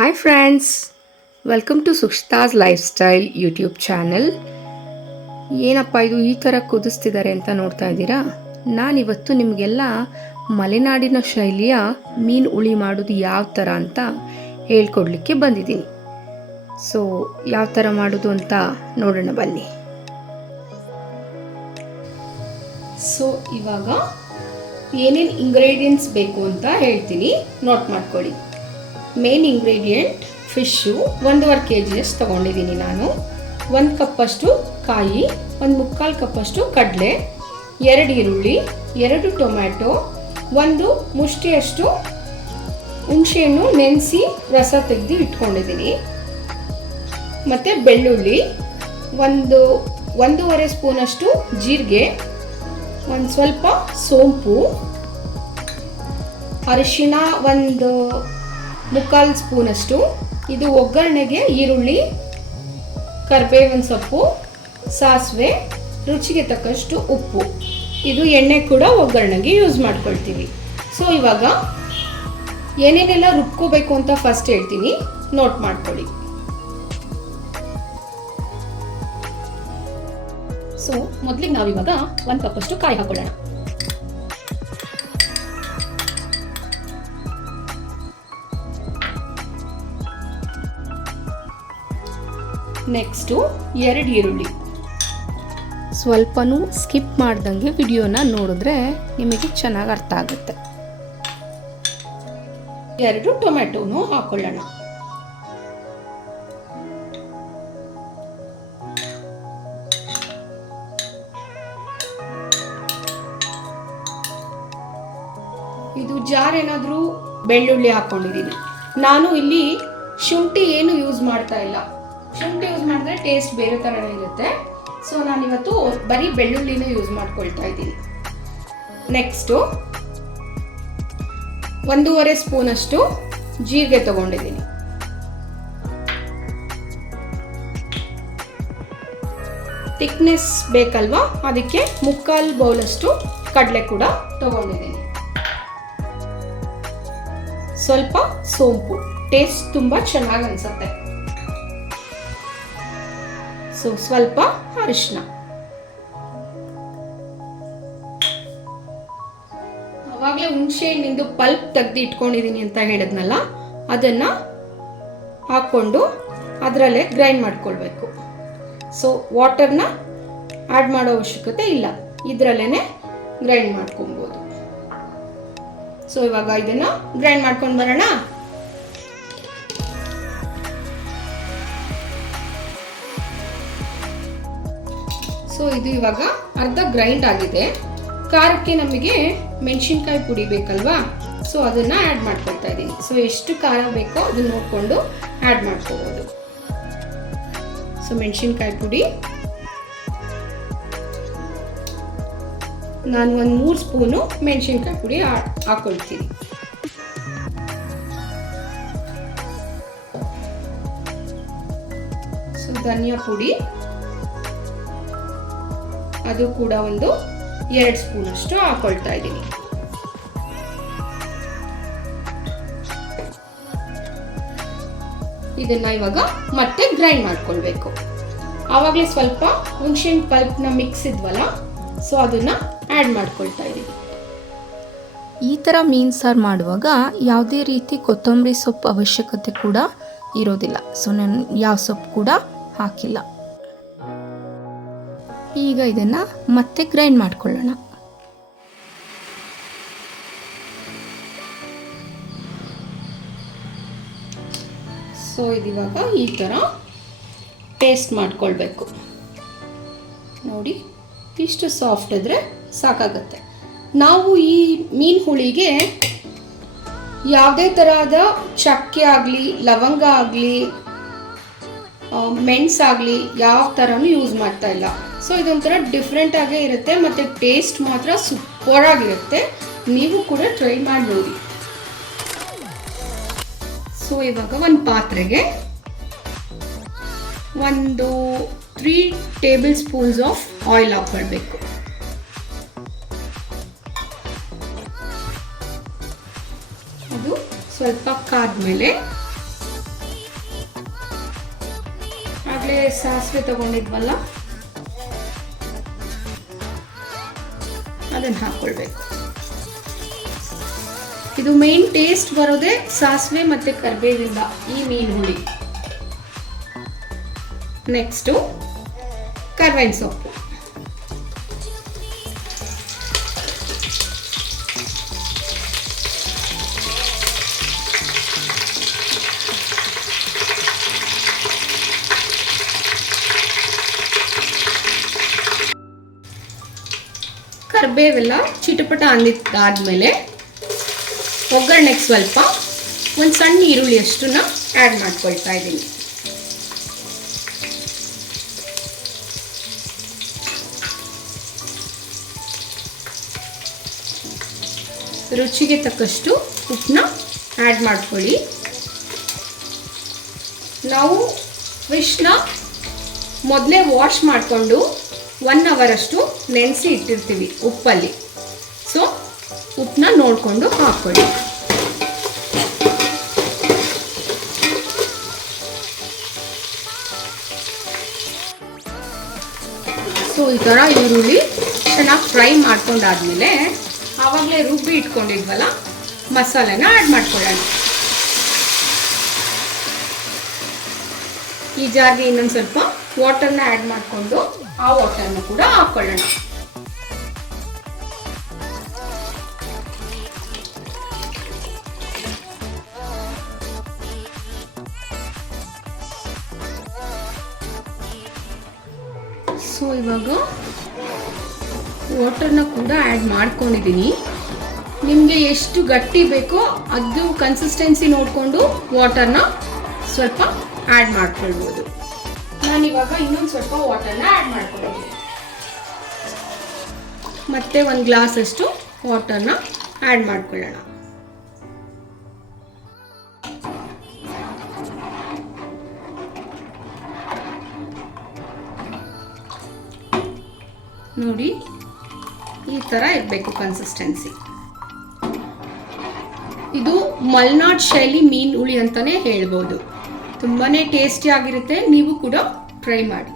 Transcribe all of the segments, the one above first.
Hi friends, welcome to Sukshita's lifestyle YouTube channel. ಏನಪ್ಪ ಇದು ಈ ಥರ ಕುದಿಸ್ತಿದ್ದಾರೆ ಅಂತ ನೋಡ್ತಾ ಇದ್ದೀರಾ? ನಾನಿವತ್ತು ನಿಮಗೆಲ್ಲ ಮಲೆನಾಡಿನ ಶೈಲಿಯ ಮೀನು ಹುಳಿ ಮಾಡೋದು ಯಾವ ಥರ ಅಂತ ಹೇಳ್ಕೊಡ್ಲಿಕ್ಕೆ ಬಂದಿದ್ದೀನಿ. ಸೊ ಯಾವ ಥರ ಮಾಡೋದು ಅಂತ ನೋಡೋಣ ಬನ್ನಿ. ಸೊ ಇವಾಗ ಏನೇನು ಇಂಗ್ರೀಡಿಯೆಂಟ್ಸ್ ಬೇಕು ಅಂತ ಹೇಳ್ತೀನಿ, ನೋಟ್ ಮಾಡ್ಕೊಳ್ಳಿ. ಮೇನ್ ಇಂಗ್ರೀಡಿಯೆಂಟ್ ಫಿಶ್ಶು 1.5 kg ತೊಗೊಂಡಿದ್ದೀನಿ ನಾನು. 1 ಕಪ್ಪಷ್ಟು ಕಾಯಿ, 1/4 ಕಪ್ಪಷ್ಟು ಕಡಲೆ, 2 ಈರುಳ್ಳಿ, 2 ಟೊಮ್ಯಾಟೊ, 1 ಮುಷ್ಟಿಯಷ್ಟು ಹುಣಸೆಹಣ್ಣು ನೆನೆಸಿ ರಸ ತೆಗೆದು ಇಟ್ಕೊಂಡಿದ್ದೀನಿ, ಮತ್ತು ಬೆಳ್ಳುಳ್ಳಿ, 1.5 ಸ್ಪೂನಷ್ಟು ಜೀರಿಗೆ, ಒಂದು ಸ್ವಲ್ಪ ಸೋಂಪು, ಅರಿಶಿಣ 1/4 ಸ್ಪೂನಷ್ಟು. ಇದು ಒಗ್ಗರಣೆಗೆ ಈರುಳ್ಳಿ, ಕರಿಬೇವಿನ ಸೊಪ್ಪು, ಸಾಸಿವೆ, ರುಚಿಗೆ ತಕ್ಕಷ್ಟು ಉಪ್ಪು. ಇದು ಎಣ್ಣೆ ಕೂಡ ಒಗ್ಗರಣೆಗೆ ಯೂಸ್ ಮಾಡ್ಕೊಳ್ತೀವಿ. ಸೊ ಇವಾಗ ಏನೇನೆಲ್ಲ ರುಬ್ಕೋಬೇಕು ಅಂತ ಫಸ್ಟ್ ಹೇಳ್ತೀನಿ, ನೋಟ್ ಮಾಡ್ಕೊಳ್ಳಿ. ಸೊ ಮೊದಲಿಗೆ ನಾವಿವಾಗ 1 ಕಪ್ಪಷ್ಟು ಕಾಯಿ ಹಾಕೊಳ್ಳೋಣ. ನೆಕ್ಸ್ಟು 2 ಈರುಳ್ಳಿ. ಸ್ವಲ್ಪನೂ ಸ್ಕಿಪ್ ಮಾಡ್ದಂಗೆ ವಿಡಿಯೋನ ನೋಡಿದ್ರೆ ನಿಮಗೆ ಚೆನ್ನಾಗಿ ಅರ್ಥ ಆಗುತ್ತೆ. 2 ಟೊಮ್ಯಾಟೋನು ಹಾಕೊಳ್ಳೋಣ. ಇದು ಜಾರ್ ಏನಾದರೂ ಬೆಳ್ಳುಳ್ಳಿ ಹಾಕೊಂಡಿದ್ದೀನಿ. ನಾನು ಇಲ್ಲಿ ಶುಂಠಿ ಏನು ಯೂಸ್ ಮಾಡ್ತಾ ಇಲ್ಲ. ಶುಂಠಿ ಯೂಸ್ ಮಾಡಿದ್ರೆ ಟೇಸ್ಟ್ ಬೇರೆ ಥರನೇ ಇರುತ್ತೆ. ಸೊ ನಾನಿವತ್ತು ಬರೀ ಬೆಳ್ಳುಳ್ಳಿನೇ ಯೂಸ್ ಮಾಡ್ಕೊಳ್ತಾ ಇದ್ದೀನಿ. ನೆಕ್ಸ್ಟು 1.5 ಸ್ಪೂನಷ್ಟು ಜೀರಿಗೆ ತಗೊಂಡಿದ್ದೀನಿ. ಥಿಕ್ನೆಸ್ ಬೇಕಲ್ವಾ, ಅದಕ್ಕೆ 3/4 ಬೌಲಷ್ಟು ಕಡಲೆ ಕೂಡ ತಗೊಂಡಿದ್ದೀನಿ. ಸ್ವಲ್ಪ ಸೋಂಪು, ಟೇಸ್ಟ್ ತುಂಬ ಚೆನ್ನಾಗಿ ಅನಿಸುತ್ತೆ. ಸೊ ಸ್ವಲ್ಪ ಅರಿಶಿನ. ಅವಾಗಲೇ ಹುಣಸೆ ಹಣ್ಣಿಂದು ಪಲ್ಪ್ ತೆಗೆದು ಇಟ್ಕೊಂಡಿದ್ದೀನಿ ಅಂತ ಹೇಳಿದ್ನಲ್ಲ, ಅದನ್ನು ಹಾಕ್ಕೊಂಡು ಅದರಲ್ಲೇ ಗ್ರೈಂಡ್ ಮಾಡ್ಕೊಳ್ಬೇಕು. ಸೊ ವಾಟರ್ನ ಆ್ಯಡ್ ಮಾಡೋ ಅವಶ್ಯಕತೆ ಇಲ್ಲ, ಇದರಲ್ಲೇ ಗ್ರೈಂಡ್ ಮಾಡ್ಕೊಬೋದು. ಸೊ ಇವಾಗ ಇದನ್ನು ಗ್ರೈಂಡ್ ಮಾಡ್ಕೊಂಡು ಬರೋಣ. ಸೊ ಇದು ಇವಾಗ ಅರ್ಧ ಗ್ರೈಂಡ್ ಆಗಿದೆ. ಖಾರಕ್ಕೆ ನಮಗೆ ಮೆಣಸಿನ್ಕಾಯಿ ಪುಡಿ ಬೇಕಲ್ವಾ, ಸೊ ಅದನ್ನು ಆ್ಯಡ್ ಮಾಡ್ಕೊಳ್ತಾ ಇದ್ದೀನಿ. ಸೊ ಎಷ್ಟು ಖಾರ ಬೇಕೋ ಅದನ್ನ ನೋಡಿಕೊಂಡು ಆ್ಯಡ್ ಮಾಡ್ಕೋಬೋದು. ಸೊ ಮೆಣಸಿನ್ಕಾಯಿ ಪುಡಿ ನಾನು 3 ಸ್ಪೂನು ಮೆಣಸಿನ್ಕಾಯಿ ಪುಡಿ ಹಾಕೊಳ್ತೀನಿ. ಸೊ ಧನಿಯಾ ಪುಡಿ ಅದು ಕೂಡ 2 ಸ್ಪೂನಷ್ಟು ಹಾಕೊಳ್ತಾ ಇದ್ದೀನಿ. ಇದನ್ನ ಇವಾಗ ಮತ್ತೆ ಗ್ರೈಂಡ್ ಮಾಡ್ಕೊಳ್ಬೇಕು. ಆವಾಗಲೇ ಸ್ವಲ್ಪ ಹುಣಸೆಹಣ್ಣು ಪಲ್ಪ್ನ ಮಿಕ್ಸ್ ಇದ್ವಲ್ಲ, ಸೊ ಅದನ್ನ ಆ್ಯಡ್ ಮಾಡ್ಕೊಳ್ತಾ ಇದ್ದೀನಿ. ಈ ಥರ ಮೀನು ಸಾರು ಮಾಡುವಾಗ ಯಾವುದೇ ರೀತಿ ಕೊತ್ತಂಬರಿ ಸೊಪ್ಪು ಅವಶ್ಯಕತೆ ಕೂಡ ಇರೋದಿಲ್ಲ. ಸೊ ನಾನು ಯಾವ ಸೊಪ್ಪು ಕೂಡ ಹಾಕಿಲ್ಲ. ಈಗ ಇದನ್ನು ಮತ್ತೆ ಗ್ರೈಂಡ್ ಮಾಡ್ಕೊಳ್ಳೋಣ. ಸೊ ಇದಿವಾಗ ಈ ಥರ ಪೇಸ್ಟ್ ಮಾಡ್ಕೊಳ್ಬೇಕು. ನೋಡಿ, ಇಷ್ಟು ಸಾಫ್ಟ್ ಇದ್ರೆ ಸಾಕಾಗುತ್ತೆ. ನಾವು ಈ ಮೀನು ಹುಳಿಗೆ ಯಾವುದೇ ಥರದ ಚಕ್ಕೆ ಆಗಲಿ, ಲವಂಗ ಆಗಲಿ, ಮೆಣಸಾಗಲಿ ಯಾವ ಥರನೂ ಯೂಸ್ ಮಾಡ್ತಾ ಇಲ್ಲ. ಸೊ ಇದೊಂಥರ ಡಿಫ್ರೆಂಟ್ ಆಗೇ ಇರುತ್ತೆ, ಮತ್ತು ಟೇಸ್ಟ್ ಮಾತ್ರ ಸೂಪರ್ ಆಗಿರುತ್ತೆ. ನೀವು ಕೂಡ ಟ್ರೈ ಮಾಡಿ ನೋಡಿ. ಸೊ ಇವಾಗ ಒಂದು ಪಾತ್ರೆಗೆ 3 ಟೇಬಲ್ ಸ್ಪೂನ್ಸ್ ಆಫ್ ಆಯಿಲ್ ಹಾಕೊಳ್ಬೇಕು. ಅದು ಸ್ವಲ್ಪ ಕಾದ್ಮೇಲೆ ಆವಾಗಲೇ ಸಾಸಿವೆ ತಗೊಂಡಿದ್ವಲ್ಲ ಅದನ್ನು ಹಾಕ್ಕೊಳ್ಬೇಕು. ಇದು ಮೇನ್ ಟೇಸ್ಟ್ ಬರೋದೇ ಸಾಸಿವೆ ಮತ್ತು ಕರಿಬೇವಿಂದ ಈ ಮೀನು ಹುಳಿ. ನೆಕ್ಸ್ಟು ಕರ್ಬೇವಿನ ಸೊಪ್ಪು. ಕರಿಬೇವೆಲ್ಲ ಚಿಟಪಟ ಅಂದಿದ್ದಾದ್ಮೇಲೆ ಒಗ್ಗರಣೆಗೆ ಸ್ವಲ್ಪ ಒಂದು ಸಣ್ಣ ಈರುಳ್ಳಿ ಅಷ್ಟನ್ನ ಆ್ಯಡ್ ಮಾಡ್ಕೊಳ್ತಾ ಇದ್ದೀನಿ. ರುಚಿಗೆ ತಕ್ಕಷ್ಟು ಉಪ್ಪನ್ನ ಆ್ಯಡ್ ಮಾಡ್ಕೊಳ್ಳಿ. ನಾವು ಫಿಶ್ನ ಮೊದಲೇ ವಾಶ್ ಮಾಡಿಕೊಂಡು 1 ಅವರ್ ಅಷ್ಟು ನೆನೆಸಿ ಇಟ್ಟಿರ್ತೀವಿ ಉಪ್ಪಲ್ಲಿ. ಸೊ ಉಪ್ಪನ್ನ ನೋಡಿಕೊಂಡು ಹಾಕ್ಕೊಳ್ಳಿ. ಸೊ ಈ ಥರ ಈರುಳ್ಳಿ ಚೆನ್ನಾಗಿ ಫ್ರೈ ಮಾಡ್ಕೊಂಡಾದ್ಮೇಲೆ ಆವಾಗಲೇ ರುಬ್ಬಿ ಇಟ್ಕೊಂಡಿದ್ವಲ್ಲ ಮಸಾಲೆನ ಆ್ಯಡ್ ಮಾಡ್ಕೊಳ್ಳೋಣ. ಈ ಜಾರ್ಗೆ ಇನ್ನೊಂದು ಸ್ವಲ್ಪ ವಾಟರ್ನ ಆ್ಯಡ್ ಮಾಡಿಕೊಂಡು ಆ ವಾಟರ್ನ ಕೂಡ ಹಾಕ್ಕೊಳ್ಳೋಣ. ಸೊ ಇವಾಗ ವಾಟರ್ನ ಕೂಡ ಆ್ಯಡ್ ಮಾಡ್ಕೊಂಡಿದ್ದೀನಿ. ನಿಮಗೆ ಎಷ್ಟು ಗಟ್ಟಿ ಬೇಕೋ ಅದು ಕನ್ಸಿಸ್ಟೆನ್ಸಿ ನೋಡಿಕೊಂಡು ವಾಟರ್ನ ಸ್ವಲ್ಪ ಆ್ಯಡ್ ಮಾಡ್ಕೊಳ್ಬೋದು. ನಾನಿವಾಗ ಇನ್ನೊಂದು ಸ್ವಲ್ಪ ವಾಟರ್ನ ಆ್ಯಡ್ ಮಾಡ್ಕೊಂಡಿದ್ದೀನಿ. ಮತ್ತೆ 1 ಗ್ಲಾಸ್ ಅಷ್ಟು ವಾಟರ್ನ ಆ್ಯಡ್ ಮಾಡ್ಕೊಳ್ಳೋಣ. ನೋಡಿ ಈ ಥರ ಇರಬೇಕು ಕನ್ಸಿಸ್ಟೆನ್ಸಿ. ಇದು ಮಲೆನಾಡು ಶೈಲಿ ಮೀನು ಹುಳಿ ಅಂತಲೇ ಹೇಳ್ಬೋದು. ತುಂಬಾ ಟೇಸ್ಟಿ ಆಗಿರುತ್ತೆ, ನೀವು ಕೂಡ ಟ್ರೈ ಮಾಡಿ.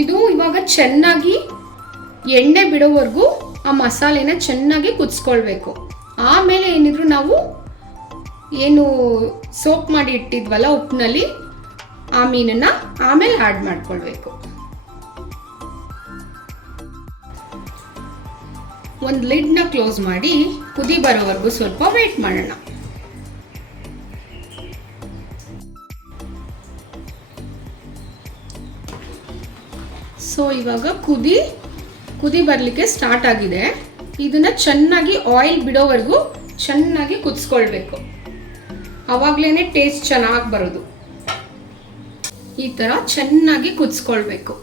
ಇದು ಇವಾಗ ಚೆನ್ನಾಗಿ ಎಣ್ಣೆ ಬಿಡೋವರೆಗೂ ಆ ಮಸಾಲೆನ ಚೆನ್ನಾಗಿ ಕುದಿಸ್ಕೊಳ್ಬೇಕು. ಆಮೇಲೆ ಏನಿದ್ರು ನಾವು ಏನು ಸೋಪ್ ಮಾಡಿ ಇಟ್ಟಿದ್ವಲ್ಲ ಉಪ್ಪಿನಲ್ಲಿ ಆ ಮೀನನ್ನು ಆಮೇಲೆ ಆ್ಯಡ್ ಮಾಡ್ಕೊಳ್ಬೇಕು. ಒಂದು ಲಿಡ್ನ ಕ್ಲೋಸ್ ಮಾಡಿ ಕುದಿ ಬರೋವರೆಗೂ ಸ್ವಲ್ಪ ವೇಟ್ ಮಾಡೋಣ. ಸೊ ಇವಾಗ ಕುದಿ ಬರಲಿಕ್ಕೆ ಸ್ಟಾರ್ಟ್ ಆಗಿದೆ. ಇದನ್ನ ಚೆನ್ನಾಗಿ ಆಯಿಲ್ ಬಿಡೋವರೆಗೂ ಚೆನ್ನಾಗಿ ಕುದಿಸ್ಕೊಳ್ಬೇಕು. ಆವಾಗಲೇ ಟೇಸ್ಟ್ ಚೆನ್ನಾಗಿ ಬರೋದು. ಈ ಥರ ಚೆನ್ನಾಗಿ ಕುದಿಸ್ಕೊಳ್ಬೇಕು.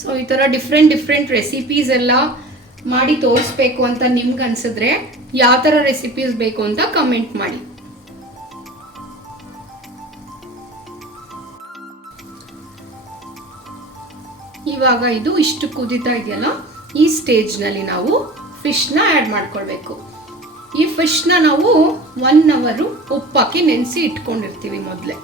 ಸೊ ಈ ಥರ ಡಿಫ್ರೆಂಟ್ ರೆಸಿಪೀಸ್ ಎಲ್ಲ ಮಾಡಿ ತೋರಿಸ್ಬೇಕು ಅಂತ ನಿಮ್ಗೆ ಅನ್ಸಿದ್ರೆ ಯಾವ ಥರ ರೆಸಿಪೀಸ್ ಬೇಕು ಅಂತ ಕಮೆಂಟ್ ಮಾಡಿ. ಇವಾಗ ಇದು ಇಷ್ಟು ಕುದೀತಾ ಇದೆಯಲ್ಲ, ಈ ಸ್ಟೇಜ್ನಲ್ಲಿ ನಾವು ಫಿಶ್ನ ಆ್ಯಡ್ ಮಾಡ್ಕೊಳ್ಬೇಕು. ಈ ಫಿಶ್ನ ನಾವು 1 ಅವರು ಉಪ್ಪಾಕಿ ನೆನೆಸಿ ಇಟ್ಕೊಂಡಿರ್ತೀವಿ ಮೊದಲೇ.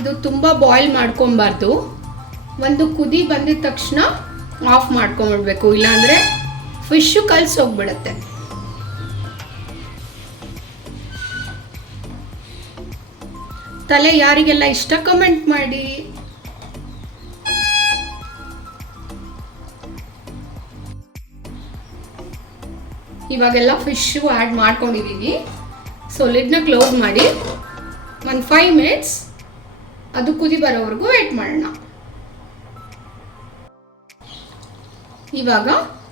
ಇದು ತುಂಬ ಬಾಯ್ಲ್ ಮಾಡ್ಕೊಬಾರ್ದು. ಒಂದು ಕುದಿ ಬಂದಿದ ತಕ್ಷಣ ಆಫ್ ಮಾಡ್ಕೊಂಡ್ಬಿಡ್ಬೇಕು, ಇಲ್ಲಾಂದರೆ ಫಿಶ್ಶು ಕಲ್ಸೋಗ್ಬಿಡುತ್ತೆ. ತಲೆ ಯಾರಿಗೆಲ್ಲ ಇಷ್ಟ ಕಮೆಂಟ್ ಮಾಡಿ. ಇವಾಗೆಲ್ಲ ಫಿಶ್ಶು ಆ್ಯಡ್ ಮಾಡ್ಕೊಂಡಿದ್ದೀವಿ. ಸೊ ಲಿಡ್ನ ಕ್ಲೋಸ್ ಮಾಡಿ 5 ಮಿನಿಟ್ಸ್ ಅದು ಕುದಿ ಬರೋವರೆಗೂ ವೇಟ್ ಮಾಡೋಣ. ಇವಾಗ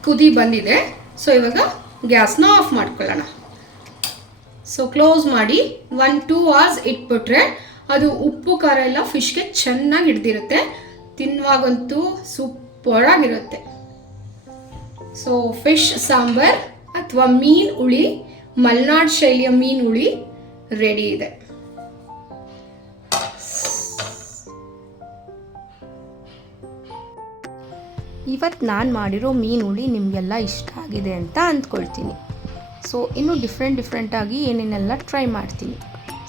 ಕುದಿ ಬಂದಿದೆ. ಸೊ ಇವಾಗ ಗ್ಯಾಸ್ನ ಆಫ್ ಮಾಡ್ಕೊಳ್ಳೋಣ. ಸೊ ಕ್ಲೋಸ್ ಮಾಡಿ 1-2 hours ಇಟ್ಬಿಟ್ರೆ ಅದು ಉಪ್ಪು ಖಾರ ಎಲ್ಲ ಫಿಶ್ಗೆ ಚೆನ್ನಾಗಿ ಹಿಡ್ದಿರುತ್ತೆ. ತಿನ್ನುವಾಗಂತೂ ಸೂಪರ್ ಆಗಿರುತ್ತೆ. ಸೊ ಫಿಶ್ ಸಾಂಬಾರ್ ಅಥವಾ ಮೀನು ಹುಳಿ, ಮಲೆನಾಡು ಶೈಲಿಯ ಮೀನು ಹುಳಿ ರೆಡಿ ಇದೆ. ಇವತ್ತು ನಾನು ಮಾಡಿರೋ ಮೀನು ಹುಳಿ ನಿಮಗೆಲ್ಲ ಇಷ್ಟ ಆಗಿದೆ ಅಂತ ಅಂದ್ಕೊಳ್ತೀನಿ. ಸೊ ಇನ್ನೂ ಡಿಫ್ರೆಂಟಾಗಿ ಏನೇನೆಲ್ಲ ಟ್ರೈ ಮಾಡ್ತೀನಿ.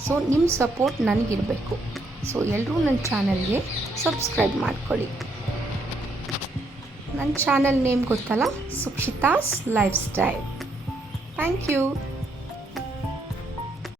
ಸೊ ನಿಮ್ಮ ಸಪೋರ್ಟ್ ನನಗಿರಬೇಕು. ಸೊ ಎಲ್ಲರೂ ನನ್ನ ಚಾನಲ್ಗೆ ಸಬ್ಸ್ಕ್ರೈಬ್ ಮಾಡ್ಕೊಳ್ಳಿ. ನನ್ನ ಚಾನಲ್ ನೇಮ್ ಗೊತ್ತಲ್ಲ, Sukshitha's lifestyle. Thank you.